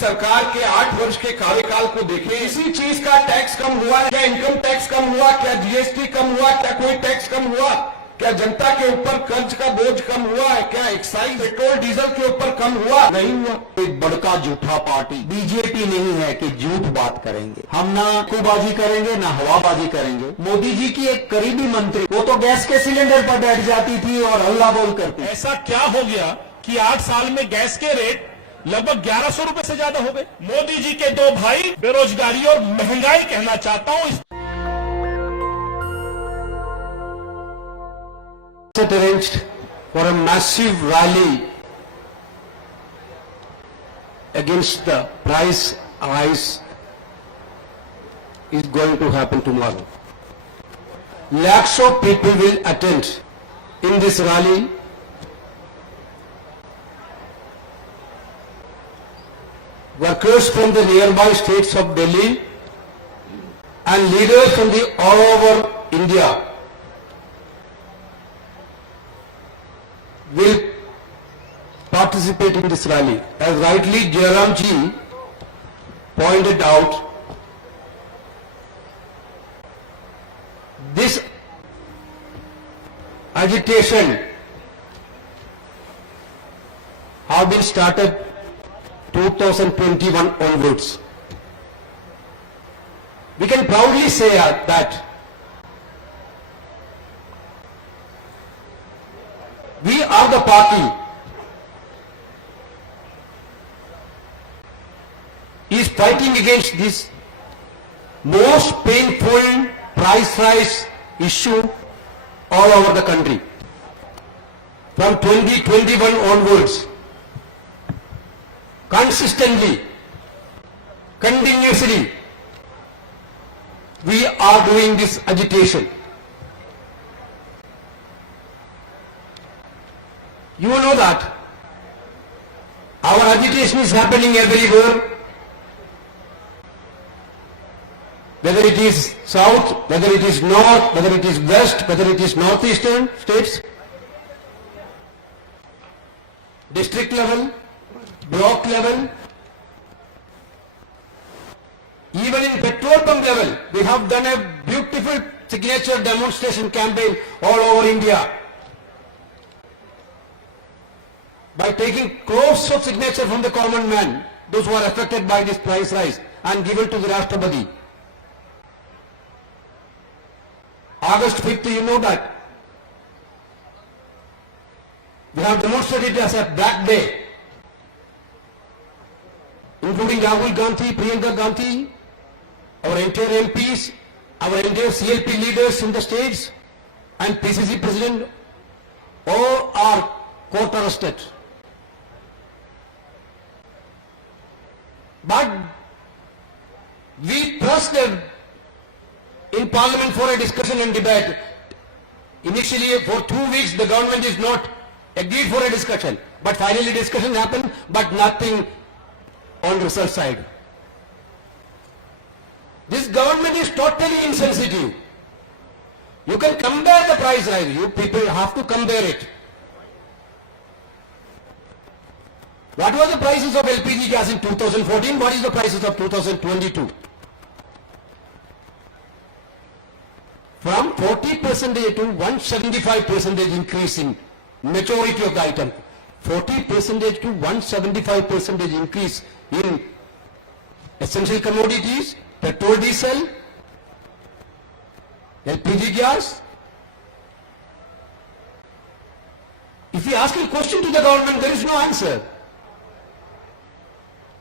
सरकार के 8 वर्ष के कार्यकाल को देखें, किसी चीज का टैक्स कम हुआ? क्या इनकम टैक्स कम हुआ? क्या जीएसटी कम हुआ? क्या कोई टैक्स कम हुआ? क्या जनता के ऊपर कर्ज का बोझ कम हुआ है? क्या एक्साइज पेट्रोल डीजल के ऊपर कम हुआ? नहीं हुआ। एक बड़का झूठा पार्टी बीजेपी नहीं है कि झूठ बात करेंगे। हम ना कुबाजी करेंगे ना हवाबाजी करेंगे। मोदी जी की एक करीबी मंत्री वो तो गैस के सिलेंडर पर बैठ जाती थी और हल्ला बोल करती। ऐसा क्या हो गया कि 8 साल में गैस के रेट लगभग 1100 रुपए से ज्यादा हो गए? मोदी जी के दो भाई बेरोजगारी और महंगाई कहना चाहता हूं। Arranged for a massive rally against the price rise is going to happen tomorrow. Lakhs of people will attend in this rally. Workers from the nearby states of Delhi and leaders from the all over India will participate in this rally. As rightly Jairam ji pointed out, this agitation have been started 2021 onwards. We can proudly say that we are the party is fighting against this most painful price rise issue all over the country. From 2021 onwards, consistently, continuously, we are doing this agitation. You know that our agitation is happening everywhere, whether it is south, whether it is north, whether it is west, whether it is northeastern states, district level, block level, even in petrol pump level. We have done a beautiful signature demonstration campaign all over India, by taking crores of signatures from the common man, those who are affected by this price rise, and given to the Rashtrapati. August 5th, you know that. We have demonstrated it as a black day, including Rahul Gandhi, Priyanka Gandhi, our entire MPs, our entire CLP leaders in the states, and PCC President, all are court arrested. But we pressed them in Parliament for a discussion and debate. Initially, for 2 weeks, the government is not agreed for a discussion. But finally, discussion happened, but nothing on the research side. This government is totally insensitive. You can compare the price rise. You people have to compare it. What was the prices of LPG gas in 2014? What is the prices of 2022? From 40% to 175% increase in majority of the item. 40% to 175% increase in essential commodities, petrol, diesel, LPG gas. If we ask a question to the government, there is no answer.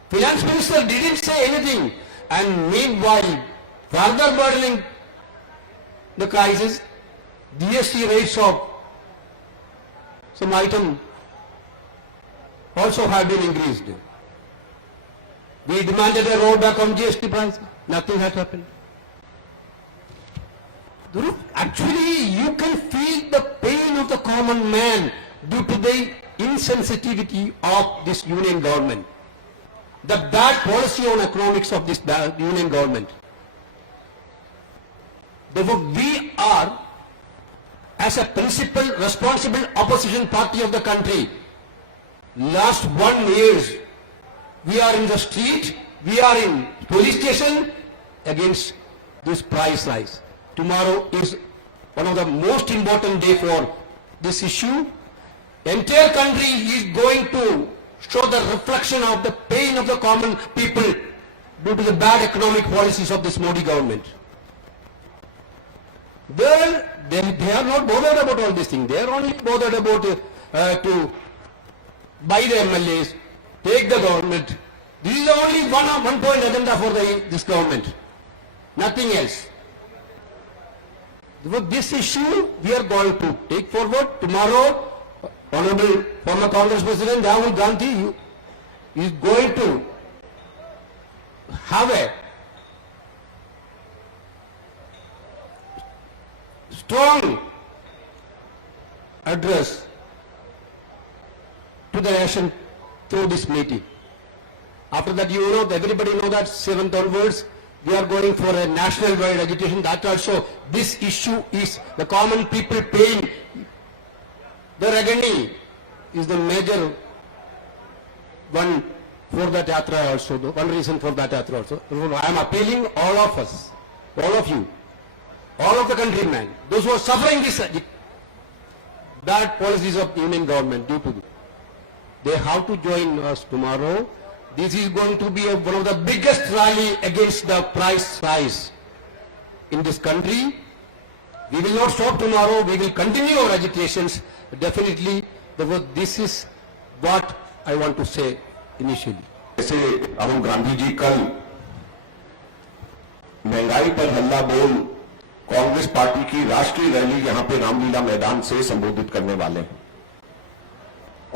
Finance Minister didn't say anything, and meanwhile, further burdening the crisis, GST rates of some item also have been increased. We demanded a rollback on GST price. Nothing has happened. Actually, you can feel the pain of the common man due to the insensitivity of this union government. The bad policy on economics of this union government. Therefore, we are, as a principal responsible opposition party of the country, last 1 year, we are in the street, we are in police station against this price rise. Tomorrow is one of the most important day for this issue. Entire country is going to show the reflection of the pain of the common people due to the bad economic policies of this Modi government. They are not bothered about all these things. They are only bothered about to buy the MLAs, take the government. This is only one point agenda for this government. Nothing else. With this issue, we are going to take forward. Tomorrow, Honorable former Congress President Rahul Gandhi is going to have a strong address to the nation through this meeting. After that, everybody know that 7th onwards, we are going for a national-wide agitation. That also, this issue is the common people paying. Their agony is the major one for that yatra also, one reason for that yatra also. I am appealing all of us, all of you, all of the countrymen, those who are suffering this bad policies of Union government due to this. They have to join us tomorrow. This is going to be one of the biggest rally against the price rise in this country. We will not stop tomorrow. We will continue our agitations. Definitely, this is what I want to say initially. जैसे राहुल गांधी जी कल महंगाई पर हल्ला बोल Congress party की राष्ट्रीय rally यहां पे रामलीला मैदान से संबोधित करने वाले हैं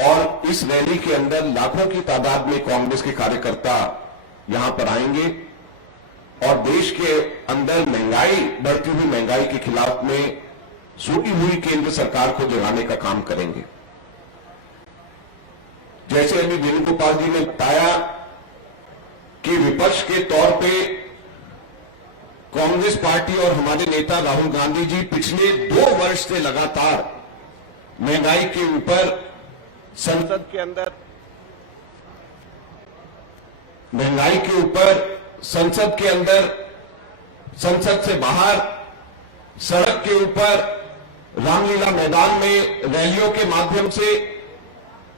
और इस रैली के अंदर लाखों की तादाद में कांग्रेस के कार्यकर्ता यहां पर आएंगे और देश के अंदर महंगाई, बढ़ती हुई महंगाई के खिलाफ में सूती हुई केंद्र सरकार को जगाने का काम करेंगे। जैसे अभी वेणुगोपाल जी ने बताया कि विपक्ष के तौर पे कांग्रेस पार्टी और हमारे नेता राहुल गांधी जी पिछले 2 वर्ष से लगातार महंगाई के ऊपर संसद के अंदर, महंगाई के ऊपर संसद के अंदर, संसद से बाहर, सड़क के ऊपर, रामलीला मैदान में रैलियों के माध्यम से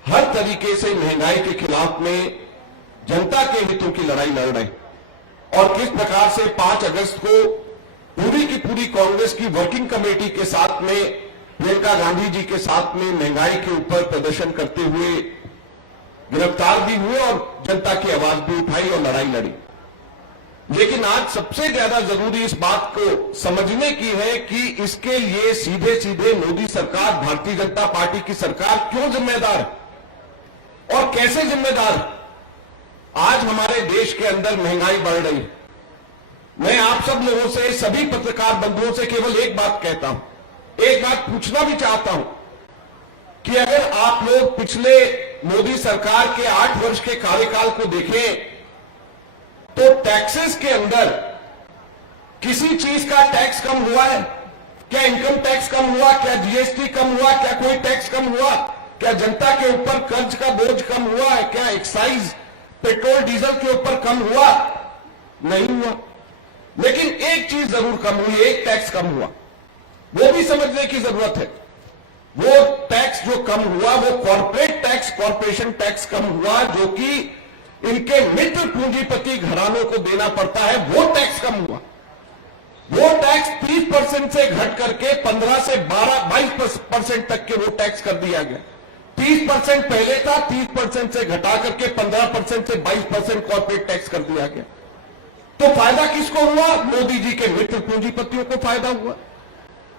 हर तरीके से महंगाई के खिलाफ में जनता के हितों की लड़ाई लड़ रहे हैं और किस प्रकार से 5 अगस्त को पूरी की पूरी कांग्रेस की वर्किंग कमेटी के साथ में प्रियंका गांधी जी के साथ में महंगाई के ऊपर प्रदर्शन करते हुए गिरफ्तार भी हुए और जनता की आवाज भी उठाई और लड़ाई लड़ी। लेकिन आज सबसे ज्यादा जरूरी इस बात को समझने की है कि इसके लिए सीधे सीधे मोदी सरकार, भारतीय जनता पार्टी की सरकार क्यों जिम्मेदार है और कैसे जिम्मेदार है। आज हमारे देश के अंदर महंगाई बढ़ रही है। मैं आप सब लोगों से, सभी पत्रकार बंधुओं से केवल एक बात कहता हूं, एक बात पूछना भी चाहता हूं कि अगर आप लोग पिछले मोदी सरकार के 8 वर्ष के कार्यकाल को देखें तो टैक्सेस के अंदर किसी चीज का टैक्स कम हुआ है? क्या इनकम टैक्स कम हुआ? क्या जीएसटी कम हुआ? क्या कोई टैक्स कम हुआ? क्या जनता के ऊपर कर्ज का बोझ कम हुआ है? क्या एक्साइज पेट्रोल डीजल के ऊपर कम हुआ? नहीं हुआ। लेकिन एक चीज जरूर कम हुई, एक टैक्स कम हुआ, वो भी समझने की जरूरत है। वो टैक्स जो कम हुआ वो कॉर्पोरेट टैक्स, कॉर्पोरेशन टैक्स कम हुआ, जो कि इनके मित्र पूंजीपति घरानों को देना पड़ता है, वो टैक्स कम हुआ। वो टैक्स 30% से घट करके 15 से 22% तक के वो टैक्स कर दिया गया। 30% पहले था, 30% से घटा करके 15% से 22% कॉर्पोरेट टैक्स कर दिया गया। तो फायदा किसको हुआ? मोदी जी के मित्र पूंजीपतियों को फायदा हुआ।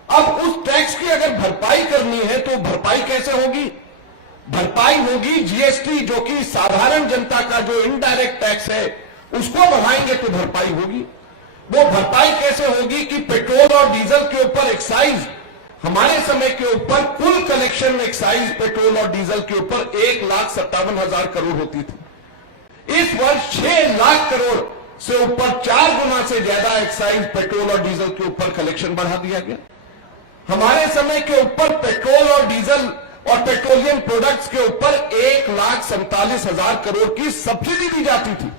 अब उस टैक्स की अगर भरपाई करनी है तो भरपाई कैसे होगी? भरपाई होगी जीएसटी, जो कि साधारण जनता का जो इनडायरेक्ट टैक्स है उसको बढ़ाएंगे तो भरपाई होगी। वो भरपाई कैसे होगी कि पेट्रोल और डीजल के ऊपर एक्साइज, हमारे समय के ऊपर कुल कलेक्शन एक्साइज पेट्रोल और डीजल के ऊपर 1,57,000 करोड़ होती थी। इस वर्ष 6 लाख करोड़ से ऊपर 4 गुना से ज्यादा एक्साइज पेट्रोल और डीजल के ऊपर कलेक्शन बढ़ा दिया गया। हमारे समय के ऊपर पेट्रोल और डीजल और पेट्रोलियम प्रोडक्ट्स के ऊपर 1,47,000 करोड़ की सब्सिडी दी जाती थी।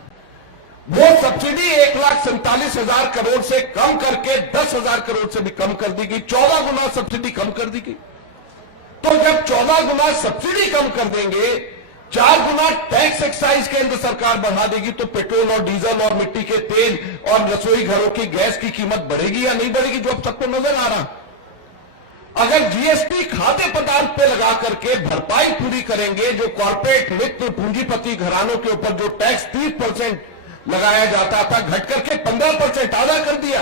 वो सब्सिडी 1,47,000 करोड़ से कम करके 10,000 करोड़ से भी कम कर दी गई, 14 गुना सब्सिडी कम कर दी गई। तो जब 14 गुना सब्सिडी कम कर देंगे, 4 गुना टैक्स एक्साइज केंद्र सरकार बढ़ा देगी, तो पेट्रोल और डीजल और मिट्टी के तेल और रसोई घरों की गैस की कीमत बढ़ेगी या नहीं बढ़ेगी, जो अब सबको नजर आ रहा। अगर जीएसटी खाद्य पदार्थ पे लगा करके भरपाई पूरी करेंगे, जो कॉर्पोरेट मित्र पूंजीपति घरानों के ऊपर जो टैक्स 30% लगाया जाता था, घट करके 15% आधा कर दिया,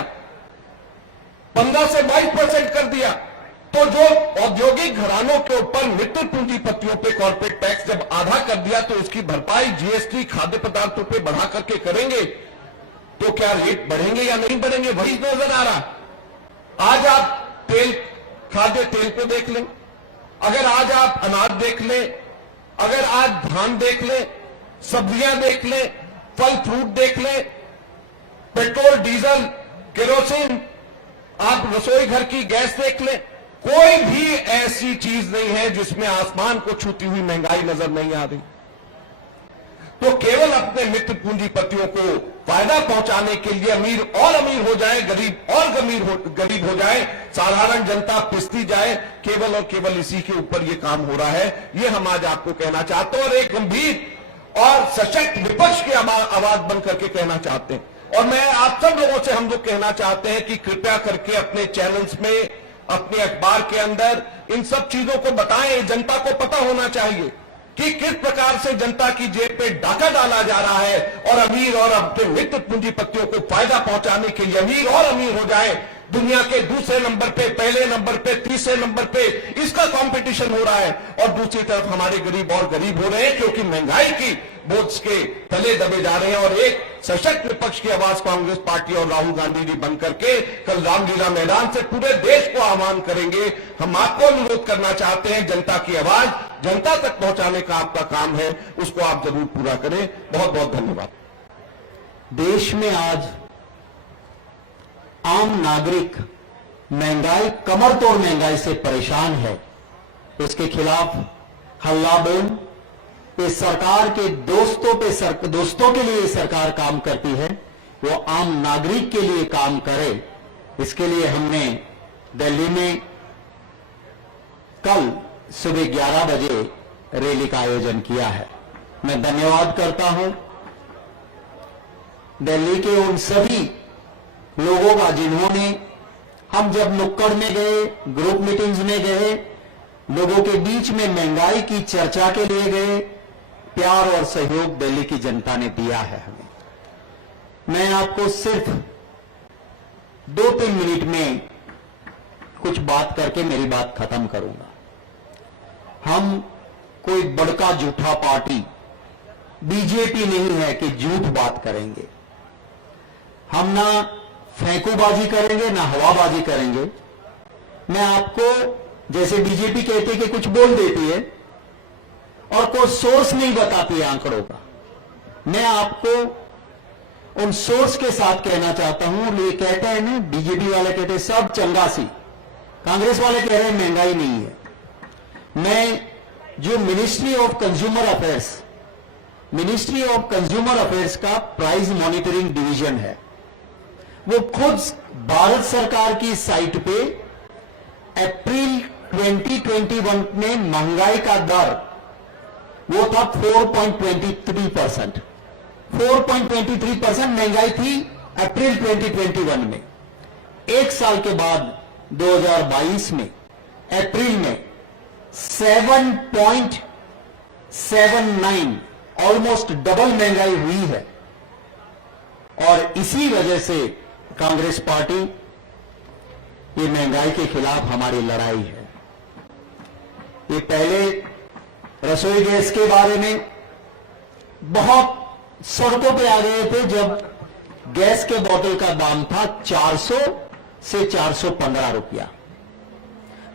15 से 22% कर दिया। तो जो औद्योगिक घरानों के ऊपर मित्र पूंजीपतियों पे कॉर्पोरेट टैक्स जब आधा कर दिया, तो उसकी भरपाई जीएसटी खाद्य पदार्थों पे बढ़ा करके करेंगे, तो क्या रेट बढ़ेंगे या नहीं बढ़ेंगे, वही नजर आ रहा। आज आप तेल, खाद्य तेल को देख लें, अगर आज आप अनाज देख लें, अगर आज धान देख लें, सब्जियां देख लें, फल फ्रूट देख लें, पेट्रोल डीजल केरोसिन, आप रसोई घर की गैस देख लें, कोई भी ऐसी चीज नहीं है जिसमें आसमान को छूती हुई महंगाई नजर नहीं आ रही। तो केवल अपने मित्र पूंजीपतियों को फायदा पहुंचाने के लिए अमीर और अमीर हो जाए, गरीब और गरीब हो जाए, साधारण जनता पिसती जाए, केवल और केवल इसी के ऊपर यह काम हो रहा है। ये हम आज आपको कहना चाहते हैं और एक गंभीर और सशक्त विपक्ष की आवाज बन करके कहना चाहते हैं। और मैं आप सब लोगों से हम लोग कहना चाहते हैं कि कृपया करके अपने चैनल्स में, अपने अखबार के अंदर इन सब चीजों को बताएं। जनता को पता होना चाहिए कि किस प्रकार से जनता की जेब पे डाका डाला जा रहा है और अमीर और अपने मित्र पूंजीपतियों को फायदा पहुंचाने के लिए अमीर और अमीर हो जाए, दुनिया के दूसरे नंबर पे, पहले नंबर पे, तीसरे नंबर पे इसका कंपटीशन हो रहा है, और दूसरी तरफ हमारे गरीब और गरीब हो रहे हैं क्योंकि महंगाई की बोझ के तले दबे जा रहे हैं। और एक सशक्त विपक्ष की आवाज कांग्रेस पार्टी और राहुल गांधी जी बन करके कल रामलीला मैदान से पूरे देश को आह्वान करेंगे। हम आपको अनुरोध करना चाहते हैं, जनता की आवाज जनता तक पहुंचाने का आपका काम है, उसको आप जरूर पूरा करें। बहुत बहुत धन्यवाद। देश में आज आम नागरिक महंगाई, कमर तोड़ महंगाई से परेशान है। इसके खिलाफ हल्ला बोल, ये सरकार के दोस्तों के लिए सरकार काम करती है, वो आम नागरिक के लिए काम करे। इसके लिए हमने दिल्ली में कल सुबह 11 बजे रैली का आयोजन किया है। मैं धन्यवाद करता हूं दिल्ली के उन सभी लोगों का जिन्होंने, हम जब नुक्कड़ में गए, ग्रुप मीटिंग्स में गए, लोगों के बीच में महंगाई की चर्चा के लिए गए, प्यार और सहयोग दिल्ली की जनता ने दिया है हमें। मैं आपको सिर्फ 2-3 मिनट में कुछ बात करके मेरी बात खत्म करूंगा। हम कोई बड़का झूठा पार्टी बीजेपी नहीं है कि झूठ बात करेंगे। हम ना फेंकूबाजी करेंगे ना हवाबाजी करेंगे। मैं आपको, जैसे बीजेपी कहती है कि कुछ बोल देती है और कोई सोर्स नहीं बताती है आंकड़ों का, मैं आपको उन सोर्स के साथ कहना चाहता हूं। ये कहते हैं ना, बीजेपी वाले कहते हैं सब चंगासी, कांग्रेस वाले कह रहे हैं महंगाई नहीं है। मैं जो मिनिस्ट्री ऑफ कंज्यूमर अफेयर्स का प्राइस मॉनिटरिंग डिवीजन है, वो खुद भारत सरकार की साइट पे अप्रैल 2021 में महंगाई का दर वो था 4.23%। 4.23% महंगाई थी अप्रैल 2021 में। एक साल के बाद 2022 में अप्रैल में 7.79, ऑलमोस्ट डबल महंगाई हुई है। और इसी वजह से कांग्रेस पार्टी, ये महंगाई के खिलाफ हमारी लड़ाई है। ये पहले रसोई गैस के बारे में बहुत सड़कों पे आ गए थे जब गैस के बोतल का दाम था 400 से 415 रुपया।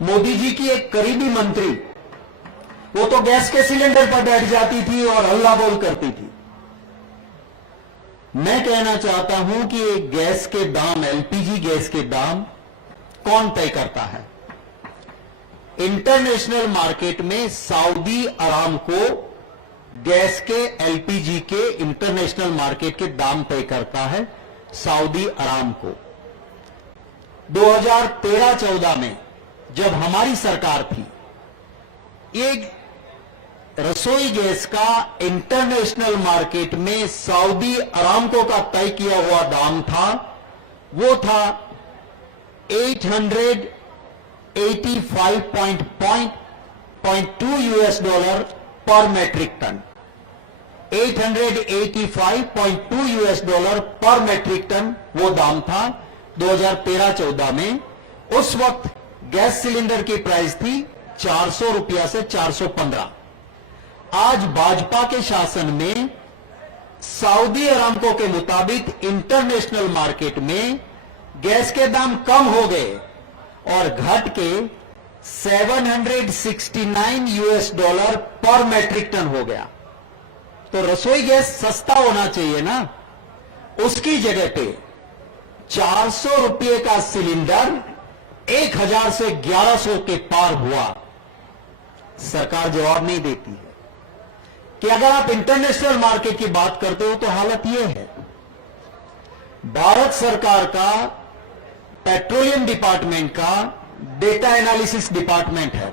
मोदी जी की एक करीबी मंत्री, वो तो गैस के सिलेंडर पर बैठ जाती थी और हल्ला बोल करती थी। मैं कहना चाहता हूं कि गैस के दाम, एलपीजी गैस के दाम कौन तय करता है? इंटरनेशनल मार्केट में सऊदी अरामको गैस के, एलपीजी के इंटरनेशनल मार्केट के दाम तय करता है सऊदी अरामको। 2013-14 में जब हमारी सरकार थी, एक रसोई गैस का इंटरनेशनल मार्केट में सऊदी अरामको का तय किया हुआ दाम था, वो था $885.2 US पर मैट्रिक टन। $885.2 US पर मैट्रिक टन वो दाम था 2013-14 में। उस वक्त गैस सिलेंडर की प्राइस थी 400 रुपया से 415। आज भाजपा के शासन में सऊदी अरामको के मुताबिक इंटरनेशनल मार्केट में गैस के दाम कम हो गए और घट के $769 US पर मैट्रिक टन हो गया। तो रसोई गैस सस्ता होना चाहिए ना, उसकी जगह पे 400 रुपये का सिलेंडर 1000 से 1100 के पार हुआ। सरकार जवाब नहीं देती है कि अगर आप इंटरनेशनल मार्केट की बात करते हो तो हालत यह है। भारत सरकार का पेट्रोलियम डिपार्टमेंट का डेटा एनालिसिस डिपार्टमेंट है,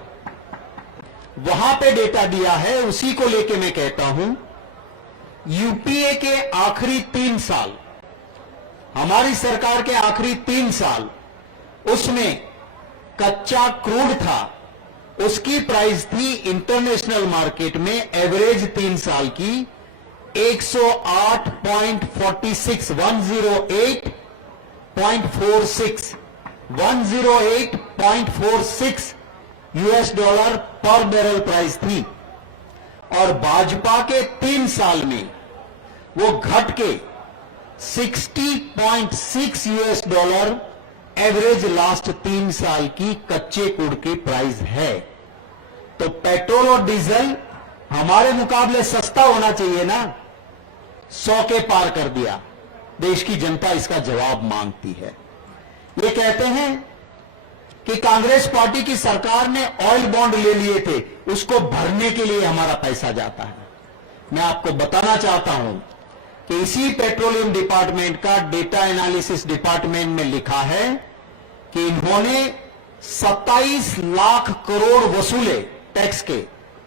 वहां पे डेटा दिया है, उसी को लेके मैं कहता हूं यूपीए के आखिरी 3 साल, हमारी सरकार के आखिरी 3 साल, उसमें कच्चा क्रूड था, उसकी प्राइस थी इंटरनेशनल मार्केट में एवरेज 3 साल की 108.46 108.46 US डॉलर पर बैरल प्राइस थी। और भाजपा के 3 साल में वो घट के 60.6 US डॉलर एवरेज लास्ट 3 साल की कच्चे क्रूड की प्राइस है। तो पेट्रोल और डीजल हमारे मुकाबले सस्ता होना चाहिए ना, 100 के पार कर दिया। देश की जनता इसका जवाब मांगती है। ये कहते हैं कि कांग्रेस पार्टी की सरकार ने ऑयल बॉन्ड ले लिए थे, उसको भरने के लिए हमारा पैसा जाता है। मैं आपको बताना चाहता हूं कि इसी पेट्रोलियम डिपार्टमेंट का डेटा एनालिसिस डिपार्टमेंट में लिखा है कि इन्होंने 27 लाख करोड़ वसूले टैक्स के,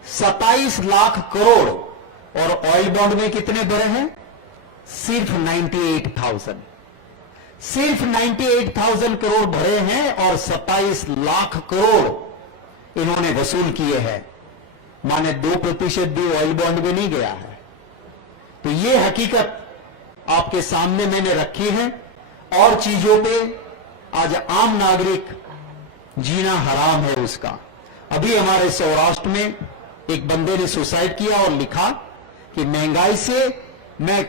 27 लाख करोड़, और ऑयल बॉन्ड में कितने भरे हैं? सिर्फ 98,000, सिर्फ 98,000 करोड़ भरे हैं और 27 लाख करोड़ इन्होंने वसूल किए हैं। माने 2% भी ऑयल बॉन्ड में नहीं गया है। तो ये हकीकत आपके सामने मैंने रखी है, और चीजों पे आज आम नागरिक जीना हराम है उसका। अभी हमारे सौराष्ट्र में एक बंदे ने सुसाइड किया और लिखा कि महंगाई से मैं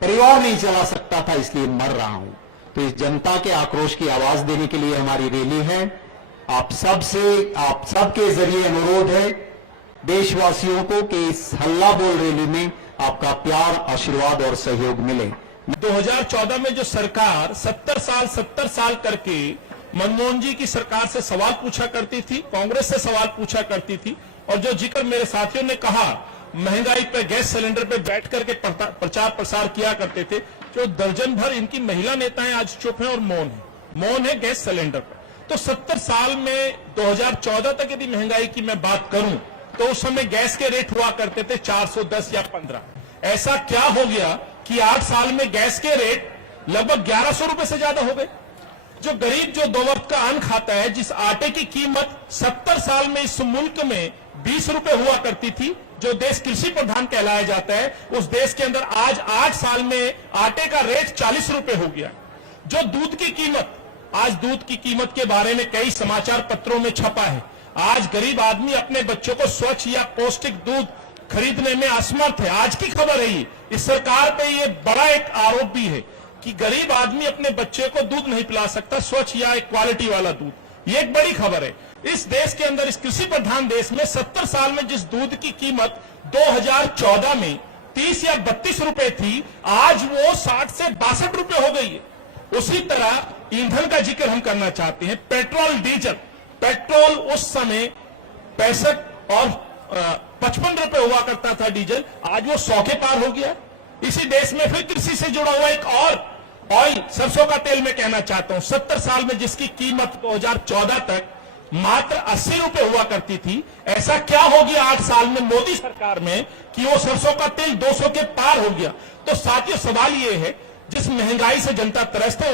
परिवार नहीं चला सकता था, इसलिए मर रहा हूं। तो इस जनता के आक्रोश की आवाज देने के लिए हमारी रैली है। आप सबके जरिए अनुरोध है देशवासियों को कि इस हल्ला बोल रैली में आपका प्यार, आशीर्वाद और सहयोग मिले। 2014 में जो सरकार 70 साल करके मनमोहन जी की सरकार से सवाल पूछा करती थी, कांग्रेस से सवाल पूछा करती थी, और जो जिक्र मेरे साथियों ने कहा महंगाई पे, गैस सिलेंडर पे बैठ करके प्रचार प्रसार किया करते थे, जो दर्जन भर इनकी महिला नेताएं आज चुप हैं और मौन है गैस सिलेंडर पर। तो 70 साल में 2014 तक यदि महंगाई की मैं बात करूं तो उस समय गैस के रेट हुआ करते थे 410 या 15। ऐसा क्या हो गया कि 8 साल में गैस के रेट लगभग 1100 रुपए से ज्यादा हो गए। जो गरीब जो 2 वक्त का अन्न खाता है, जिस आटे की कीमत 70 साल में इस मुल्क में 20 रुपए हुआ करती थी, जो देश कृषि प्रधान कहलाया जाता है, उस देश के अंदर आज 8 साल में आटे का रेट 40 रुपए हो गया। जो दूध की कीमत, आज दूध की कीमत के बारे में कई समाचार पत्रों में छपा है। आज गरीब आदमी अपने बच्चों को स्वच्छ या पौष्टिक दूध खरीदने में असमर्थ है। आज की खबर है ये। इस सरकार पे ये बड़ा एक आरोप भी है कि गरीब आदमी अपने बच्चे को दूध नहीं पिला सकता, स्वच्छ या एक क्वालिटी वाला दूध। ये एक बड़ी खबर है। इस देश के अंदर, इस कृषि प्रधान देश में 70 साल में जिस दूध की कीमत 2014 में 30 या 32 रुपए थी, आज वो 60 से 62 रुपए हो गई है। उसी तरह ईंधन का जिक्र हम करना चाहते हैं। पेट्रोल, डीजल पेट्रोल उस समय 65 और 55 रुपए हुआ करता था डीजल, आज वो 100 के पार हो गया। इसी देश में फिर कृषि से जुड़ा हुआ एक और ऑयल, सरसों का तेल मैं कहना चाहता हूं, 70 साल में जिसकी कीमत 2014 तक मात्र 80 रुपए हुआ करती थी, ऐसा क्या हो गया 8 साल में मोदी सरकार में कि वो सरसों का तेल 200 के पार हो गया। तो साथियों, सवाल ये है, जिस महंगाई से जनता त्रस्त है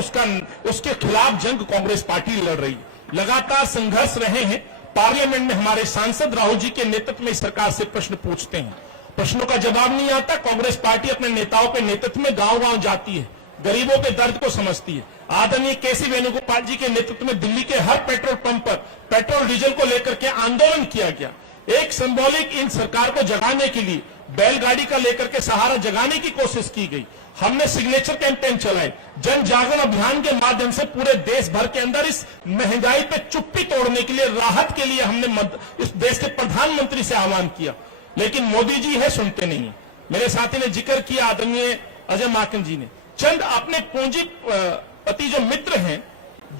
उसके खिलाफ जंग कांग्रेस पार्टी लड़ रही है। लगातार संघर्ष रहे हैं। पार्लियामेंट में हमारे सांसद राहुल जी के नेतृत्व में सरकार से प्रश्न पूछते हैं, प्रश्नों का जवाब नहीं आता। कांग्रेस पार्टी अपने नेताओं के नेतृत्व में गांव-गांव जाती है, गरीबों के दर्द को समझती है। आदरणीय केसी वेणुगोपाल जी के नेतृत्व में दिल्ली के हर पेट्रोल पंप पर पेट्रोल डीजल को लेकर के आंदोलन किया गया। एक सिंबॉलिक इन सरकार को जगाने के लिए बैलगाड़ी का लेकर के सहारा जगाने की कोशिश की गई। हमने सिग्नेचर कैंपेन चलाए, जन जागरण अभियान के माध्यम से पूरे देश भर के अंदर इस महंगाई पे चुप्पी तोड़ने के लिए, राहत के लिए हमने इस देश के प्रधानमंत्री से आह्वान किया, लेकिन मोदी जी है सुनते नहीं है। मेरे साथी ने जिक्र किया, आदरणीय अजय माकन जी ने, चंद अपने पूंजीपति जो मित्र हैं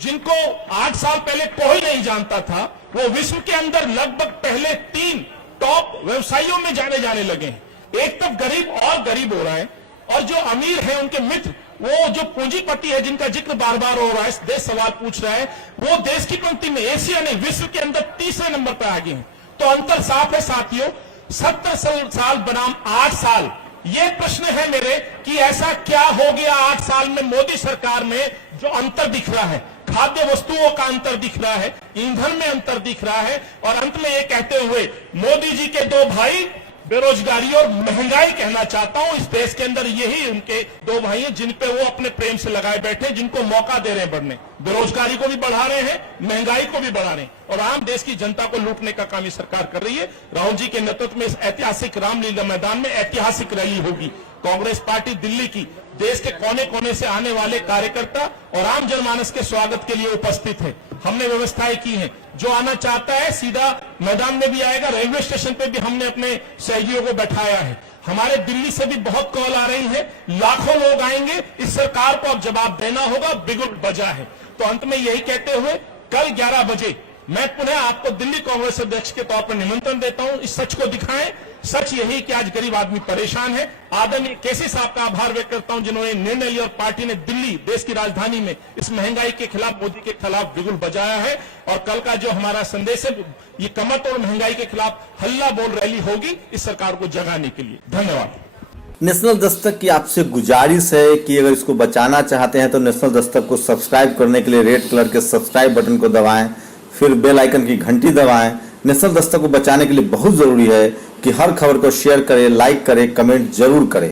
जिनको 8 साल पहले कोई नहीं जानता था, वो विश्व के अंदर लगभग पहले 3 टॉप व्यवसायियों में जाने लगे हैं। एक तब गरीब और गरीब हो रहा है, और जो अमीर है उनके मित्र, वो जो पूंजीपति है जिनका जिक्र बार बार हो रहा है, देश सवाल पूछ रहा है, वो देश की पंक्ति में एशिया ने विश्व के अंदर 3रे नंबर पर आगे हैं। तो अंतर साफ है साथियों, 70 साल बनाम 8 साल। ये प्रश्न है मेरे कि ऐसा क्या हो गया 8 साल में मोदी सरकार में जो अंतर दिख रहा है। खाद्य वस्तुओं का अंतर दिख रहा है, ईंधन में अंतर दिख रहा है, और अंत में ये कहते हुए मोदी जी के 2 भाई बेरोजगारी और महंगाई कहना चाहता हूं। इस देश के अंदर यही उनके 2 भाई हैं जिन पे वो अपने प्रेम से लगाए बैठे, जिनको मौका दे रहे हैं बढ़ने। बेरोजगारी को भी बढ़ा रहे हैं, महंगाई को भी बढ़ा रहे हैं, और आम देश की जनता को लूटने का काम ये सरकार कर रही है। राहुल जी के नेतृत्व में इस ऐतिहासिक रामलीला मैदान में ऐतिहासिक रैली होगी। कांग्रेस पार्टी दिल्ली की देश के कोने कोने से आने वाले कार्यकर्ता और आम जनमानस के स्वागत के लिए उपस्थित है। हमने व्यवस्थाएं की हैं, जो आना चाहता है सीधा मैदान में भी आएगा। रेलवे स्टेशन पे भी हमने अपने सहयोगियों को बैठाया है। हमारे दिल्ली से भी बहुत कॉल आ रही है, लाखों लोग आएंगे। इस सरकार को अब जवाब देना होगा, बिगुल बजा है। तो अंत में यही कहते हुए कल 11 बजे मैं पुनः आपको दिल्ली कांग्रेस अध्यक्ष के तौर पर निमंत्रण देता हूं। इस सच को दिखाएं। सच यही कि आज गरीब आदमी परेशान है। आदरणीय केसी साहब का आभार व्यक्त करता हूं जिन्होंने निर्णय लिया और पार्टी ने दिल्ली, देश की राजधानी में इस महंगाई के खिलाफ, मोदी के खिलाफ बिगुल बजाया है। और कल का जो हमारा संदेश है, ये कमर तोड़ महंगाई के खिलाफ हल्ला बोल रैली होगी इस सरकार को जगाने के लिए। धन्यवाद। नेशनल दस्तक की आपसे गुजारिश है कि अगर इसको बचाना चाहते हैं तो नेशनल दस्तक को सब्सक्राइब करने के लिए रेड कलर के सब्सक्राइब बटन को दबाएं, फिर बेल आइकन की घंटी दबाएं। नेशनल दस्तक को बचाने के लिए बहुत जरूरी है कि हर खबर को शेयर करें, लाइक करें, कमेंट जरूर करें।